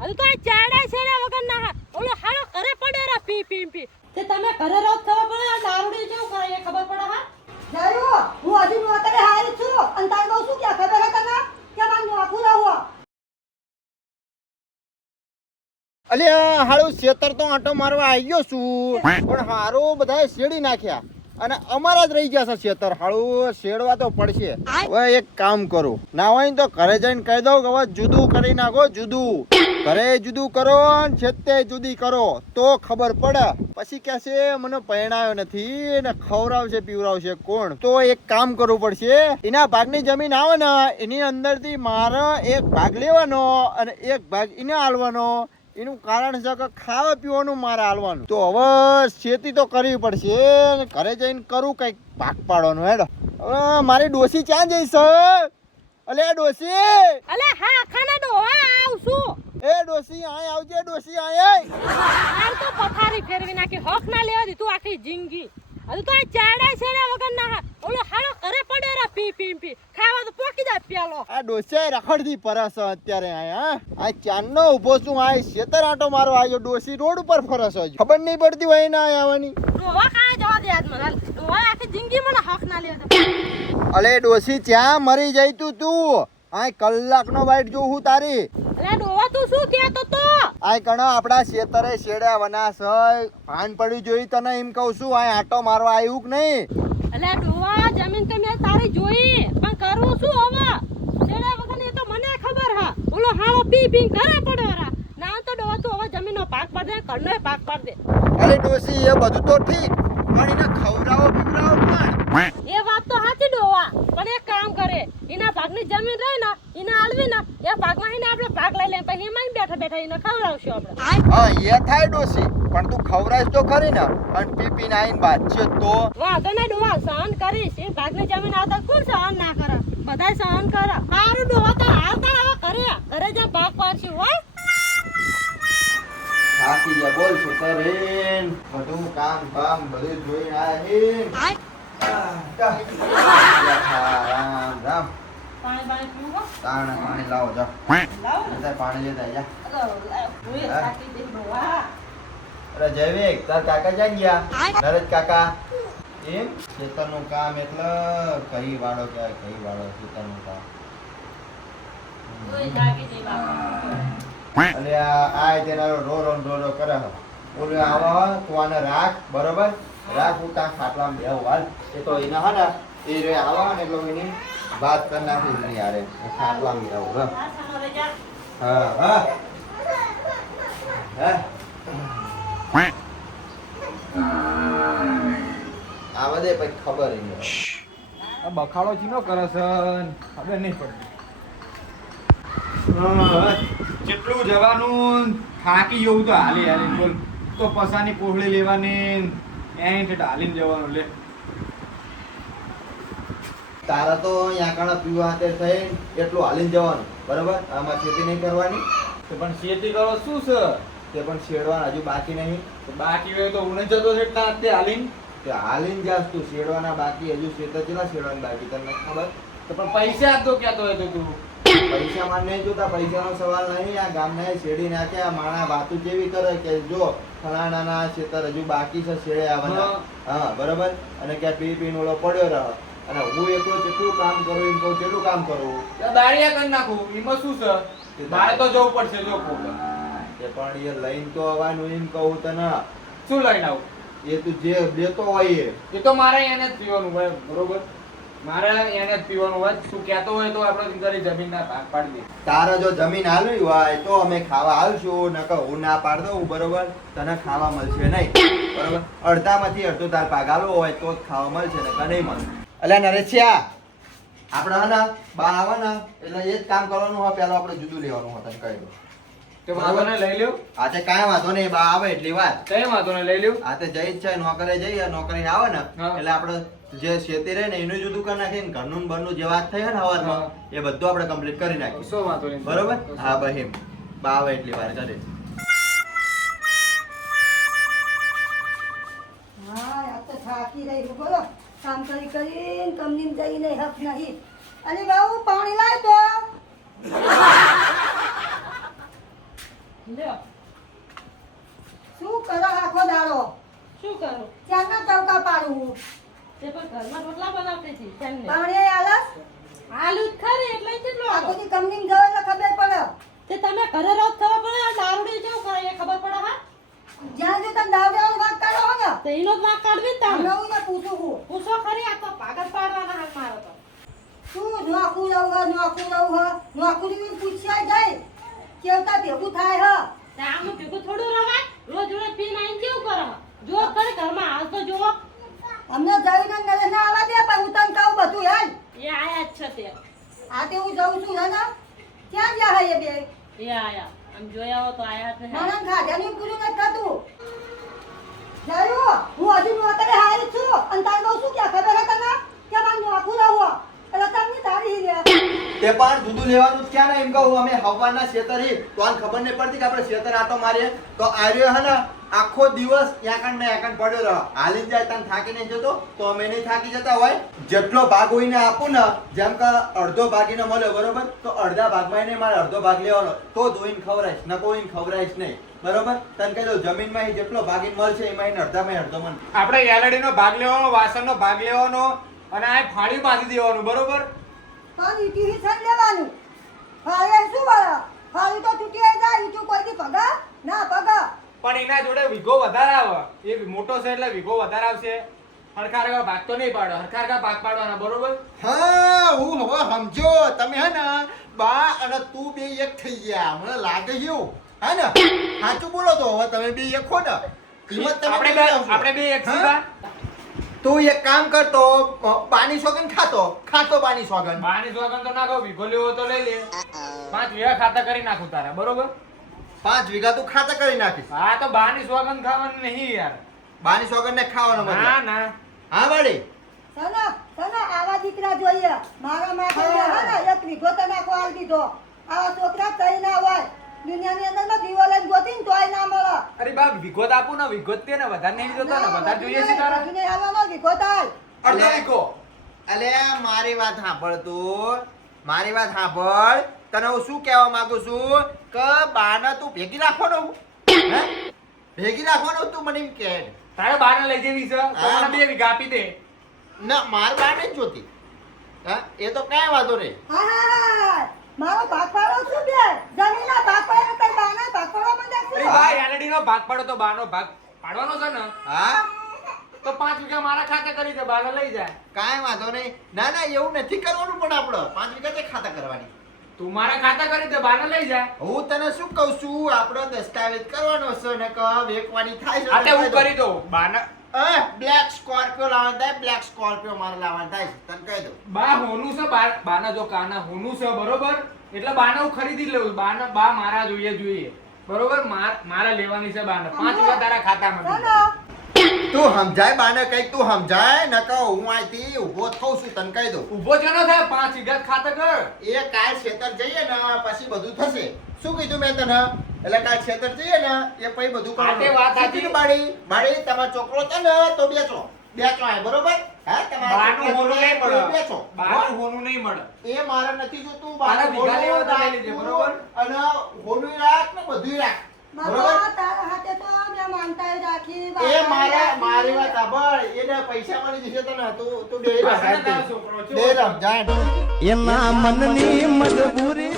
હજુ તો આ ચાડા છેડા વગર ના ઓલો હાલો ઘરે પડ્યો રા પી તે તમે ઘરે રહો ખબર પડે આ દારૂડી કેવું કરે એ ખબર પડે હા જાયો હું હજી નોકરે હારી છું અને તાર બહુ શું કે ખબર હે તને કે માર નોકું રહો અલ્યા હારું શેતર તો આંટો મારવા આવી ગયો છું પણ હારું બધા શેડી નાખ્યા અને અમારા જ રહી ગયા છે શેતર હારું શેડવા તો પડશે હવે એક કામ કરું ના હોય ને તો ઘરે જઈને કહી દઉં કે હવે જુદું કરી નાખો જુદું ઘરે જુદું કરો ને છેતે જુદી કરો તો ખબર પડે પછી કહેશે મને પરણાયો નથી ને ખવડાવશે પીવડાવશે કોણ તો એક કામ કરવું પડશે એના ભાગની જમીન આવે ને એની અંદરથી મારે એક ભાગ લેવાનો અને એક ભાગ એને આલવાનો એનું કારણ છે કે ખાવા પીવાનું મારે હાલવાનું તો હવે ખેતી તો કરવી પડશે ને ઘરે જઈને કરું કઈક ભાગ પાડવાનું હેડો હવે મારી ડોસી ક્યાં જઈશ અલે ડોસી અલે હા ખાના દો આવશું એ ડોસી આય આવજે ડોસી આય હાલ તો પથારી ફેરવી નાખી હક ના લેવા દીધું આખી જિંદગી હજુ તો આ ચાડા છેડા વગર ના ઓલો હાલો ઘરે પડ્યો રા પી ખાવા તો પોકી જાય પ્યાલો આ ડોસી રખડતી પરસ અત્યારે આય આ ચાંદનો ઊભો છું આ શેતર આટો મારો આવ્યો ડોસી રોડ ઉપર ફરસ ખબર નહીં પડતી હોય ના આવવાની ડોવા કાય જવા દે આજ મને ડોવા આખી જિંદગી મને હક ના લેવા અલે ડોસી ત્યાં મરી જઈ તું આ કલાકનો વાઈટ જોઉં હું તારી અલે ડોવા તું શું કહેતો તો આ કણો આપડા શેતરે શેડ્યા વનાસ ભાન પડ્યું જોઈ તને એમ કહું છું આ આટો મારવા આવ્યું કે નહીં અલે ડોવા જમીન તો મેં તારી જોઈ પણ કરું શું હવે શેડા વગર એ તો મને ખબર હા ઓલો હાળો પી ઘરે પડ્યો રા ના તો ડોવા તું હવે જમીનનો ભાગ પાડ દે ઘરનો ભાગ પાડ દે અરે ડોસી એ બધું તો ઠીક પણ એને ખવડાવો પીવડાવો પણ એ વાત તો સાચી ડોવા પણ એક કામ કરે એના ભાગની જમીન રહે ને એને આલવી ને એ ભાગમાં એને આપણે ભાગ લઈ લે પછી એમાં બેઠા એને ખવડાવશું આપણે હા એ થાય ડોસી પણ તું ખવડાવીશ તો ખરી ને પણ પીપીને આવીને બાદ છે તો વાંધો નહીં ડોવા સહન કરીશ એ ભાગની જમીન આવતા કોણ સહન ના કરે બધાય સહન કરે સારું ડોવા તો આવતા હવે ઘરે જા ભાગ પાડશું હોય થાકી ગયા બોલ શું કરીન બધું કામ બધું જોઈને આયા રામ રામ પાણી પીવું પાણી લાવો જાઓ પાણી લેતા જા અરે જયવેક તાર કાકા જ્યાં ગયા નરેશ કાકા એમ ખેતરનું કામ એટલે કઈ વાળો ખેતરનું કામ એટલે આ તેના રો કરે ઓલે આવા તું આને રાખ બરોબર રાખ હું ત્યાં ખાટલામાં બેહું હાલ એ તો એને હા ને એ રે આવા ને એટલે એની વાત કરી નાખી એની યારે ખાટલામાં બેહું હા આવે દે પછી ખબર નહીં આ બખાડો ચીનો કરે છે ખબર નહીં પડતી કેટલું જવાનું થાકી જવું તો હાલી બોલ તો પસાની પોહળી લેવાની એની હાલીને જવાનું લે તારા તો અહીંયા કણ પીવા હાથે થઈ એટલું હાલીને જવાનું બરોબર આમાં ખેતી નહીં કરવાની તો પણ ખેતી કરો શું છે તે પણ શેડવાના હજુ બાકી નહીં તો બાકી હોય તો ઉને જતો છે એટલા તે હાલીને તે હાલીને જાસ તું શેડવાના બાકી હજુ શેતર કેટલા શેડવાના બાકી તને ખબર તો પણ પૈસા આપતો ક્યાં હોય તો તું પૈસા માં નહીં જોતા પૈસાનો સવાલ નહીં આ ગામને શેડી નાખ્યા માણા વાતું જેવી કરે કે જો ફલાણાના શેતર હજુ બાકી છે શેડે આવવાના હા બરોબર અને ક્યાં પી ઓલો પડ્યો રહે અને હું એકલો જેટલું કામ કરું એમ કહું કેટલું કામ કરું દાળિયા કરી નાખું એમાં શું છે બારે તો જવું પડશે જો એ પણ એ લઈને તો આવવાનું એમ કહું તને શું લઈને આવું એ તું જે દેતો હોય એ તો મારે એને જ પીવાનું હોય બરોબર મારે એને જ પીવાનું હોય તું કહેતો હોય તો આપણે તારી જમીનના ભાગ પાડી દે તારે જો જમીન હાલવી હોય તો અમે ખાવા હાલશું નકર હું ના પાડ દઉં બરોબર તને ખાવા મળશે નહીં બરોબર અડધામાંથી અડધો તાર ભાગ હાલવો હોય તો જ ખાવા મળશે નકર નહીં મળે અલ્યા નરેશિયા આપણે હે ને બા આવે ને એટલે એ જ કામ કરવાનું હોય પેલા આપણે જુદું લેવાનું હોય તને કહી દઉં તો વાંધો ને લઈ લ્યો આજે કાંઈ વાંધો નહીં બા આવે એટલી વાત કઈ વાંધો ને લઈ લ્યો આજે જઈ જ છે નોકરે જઈએ નોકરીને આવે ને એટલે આપણે જે ખેતી રહે ને એનું જુદું કરી નાખીએ ને ઘરનું બરનું જે વાત થઈ ને હવારમાં એ બધું આપણે કમ્પ્લીટ કરી નાખીએ શું વાંધો નહીં બરોબર હા બહેમ બા આવે એટલી વાર કરે હા આ તો થાકી રહી બોલો કામ કરીને કંપની જઈને હક નહીં અને બાબુ પાણી લાય તો લ્યો શું કરો આખો દાડો શું કરું ચારના ચૌકા પાડું હું તે પણ ઘરમાં રોટલા બનાવતી હતી તેમને બાવળે આલસ આલુ જ ખરી એટલે કેટલો આખો દી કંપની ગયો એટલે ખબર પડે તે તમે ઘરે રોજ ખબર પડે આ દારૂડી જેવું કરે એ ખબર પડે હા જ્યાં જો તમે દાવડાનો વાત કરો હો ને તો એનો જ વાંક કાઢવી જ હમણાં તમે હું ને પૂછું હું પૂછો ખરી આ તો પાગલ પાડવાના હાથ મારો તો શું નોખું રહું નોખું પૂછ્યા જાય કેવતા ભેગું થાય હ તે આમ ભેગું થોડું રવાય રોજ રોજ પીને આઈને કેવું કરો જો કરે ઘરમાં હાલ તો જુઓ અમને જઈને નરે ના આવવા દે પણ હું તને કહું બધું હેલ એ આયા જ છે તે આ તે હું જઉં છું ને ક્યાં ગયા હે એ બે એ આયા આમ જોયા હો તો આયા જ નહીં મને ખાધ્યાની પૂરું નથી થતું જયું હું હજી નોતરે હારી છું અને તારે બહુ શું ક્યાં ખબર હે તને કે મારે નોખું રહું એટલે તમને તારી રે તે પણ દૂધું લેવાનું જ ક્યાં ને એમ કહું અમે હવાના શેતરી તો આને ખબર નહીં પડતી કે આપણે શેતર આટો મારીએ તો આર્યો હે ને આખો દિવસ યાકણ ને યાકણ પડ્યો રહો હાલી જાય તને થાકી નહીં જતો તો અમે નહીં થાકી જતા હોય જેટલો ભાગ હોઈને આપું ને જેમ કે અડધો ભાગીને મળ્યો બરોબર તો અડધા ભાગમાં એને મારે અડધો ભાગ લેવાનો તો જોઈને ખવડાઈશ ન કોઈને ખવડાઈશ નહીં બરોબર તને કહી દઉં જમીનમાં જેટલો ભાગીને મળશે એમાં એને અડધામાં અડધો મન આપણે ગેલેડીનો ભાગ લેવાનો વાસણનો ભાગ લેવાનો અને આ ફાળ્યું બાંધી દેવાનું બરોબર પણ ઈટી હિસાબ લેવાનું ફાળે શું વાળા ફાળી તો તૂટી જાય ઈટુ કોઈથી પગા ના પગા પણ એના જોડે વીઘો વધારે આવે એ મોટો છે એટલે વીઘો વધારે આવશે હરખા ભાગ તો નહીં પાડો હરખા ભાગ પાડવાના બરોબર હા હું હવે સમજો તમે હે ને બા અને તું બે એક થઈ ગયા મને લાગે છે એવું હે ને સાચું બોલો તો હવે તમે બે એક હો ને કિંમત તમે આપણે બે એક સીધા તું એક કામ કરતો પાણી સોગન ખાતો પાણી સોગન બાની સોગન તો નાખો વીઘો લેવો તો લઈ લે 5 વીઘા ખાતા કરી નાખું તારા બરોબર 5 વીઘા તું ખાતા કરી નાખીશ હા તો બાની સોગન ખાવાનું નહીં યાર બાની સોગન ને ખાવાનો મતલબ ના ના હા વાડી સના આવા દીકરા જોઈએ મારા માટે હે ને એક વીઘો તને આખો આલ દીધો આવા છોકરા કઈ ના હોય દુનિયાની અંદર માં દીવો લઈને ગોતીને તોય ના મળે અરે બા વીઘો તો આપું ને વીઘો જ તે ને વધારે નહીં જોતા ને વધારે જોઈએ છે તારા ને આવાનો વીઘો તાલ અડધો વીઘો અલે મારી વાત સાંભળ તું મારી વાત સાંભળ તને હું શું કહેવા માંગુ છું કે બાને તું ભેગી રાખવાનો હે ભેગી રાખવાનો તું મને એમ કહે તારે બાને લઈ જવી છે તો મને 2 વીઘા આપી દે ના માર બાને જ જોતી હા એ તો કાંઈ વાંધો નહીં હા મારો ભાગ પાડો છું બે જમીનના ભાગ પાડે તો બાના ભાગ પાડવા માંડે અરે છે ભાઈ આલડીનો ભાગ પાડો તો બાનો ભાગ પાડવાનો છે ને હા તો 5 વીઘા મારા ખાતે કરી દે બાને લઈ જાય કાંઈ વાંધો નહીં ના ના એવું નથી કરવાનું પણ આપણે 5 વીઘા તે ખાતા કરવાની તું મારા ખાતા કરી દે બાને લઈ જાય હું તને શું કહું છું આપણો દસ્તાવેજ કરવાનો છે ને કે વેકવાની થાય છે આતે હું કરી દઉં બાને બ્લેક સ્કોર્પિયો લાવવાનું થાય બ્લેક સ્કોર્પિયો મારે લાવવાનું થાય છે તને કહી દઉં બા હોનું છે બાના જો કાના હોનું છે બરોબર એટલે બાને હું ખરીદી લઉં બા મારા જોઈએ બરોબર મારા લેવાની છે બાને 5 વીઘા તારા ખાતામાં સના તું સમજાય બાને કઈક તું સમજાય ન કહો હું અહીંથી ઊભો થઉં છું તને કહી દઉં ઊભો જનો થાય 5 વીઘા ખાતા કર એ કાલ ખેતર જઈએ ને પછી બધું થશે શું કીધું મેં તને એટલે કાલ ખેતર જઈએ ને એ પછી બધું આ તે વાત સાચી. બાળી તમારો છોકરો છે ને તો બેચો આય બરોબર હા બાનું હોનું નહીં મળે બેચો બાનું હોનું નહીં મળે એ મારે નથી જોતું તારા બાનું ભેગા લેવા તો લઈ હોનું લેજે, બરોબર? અને હોનું રાખ ને બધું રાખ બરોબર મારા તારા હાથે તો મેં માનતા રાખી એ મારી વાત સાંભળ એને પૈસા મળી જશે તને તું બે પાછળ તારો છોકરો છો. બે રમ જાય એના મનની મજબૂરી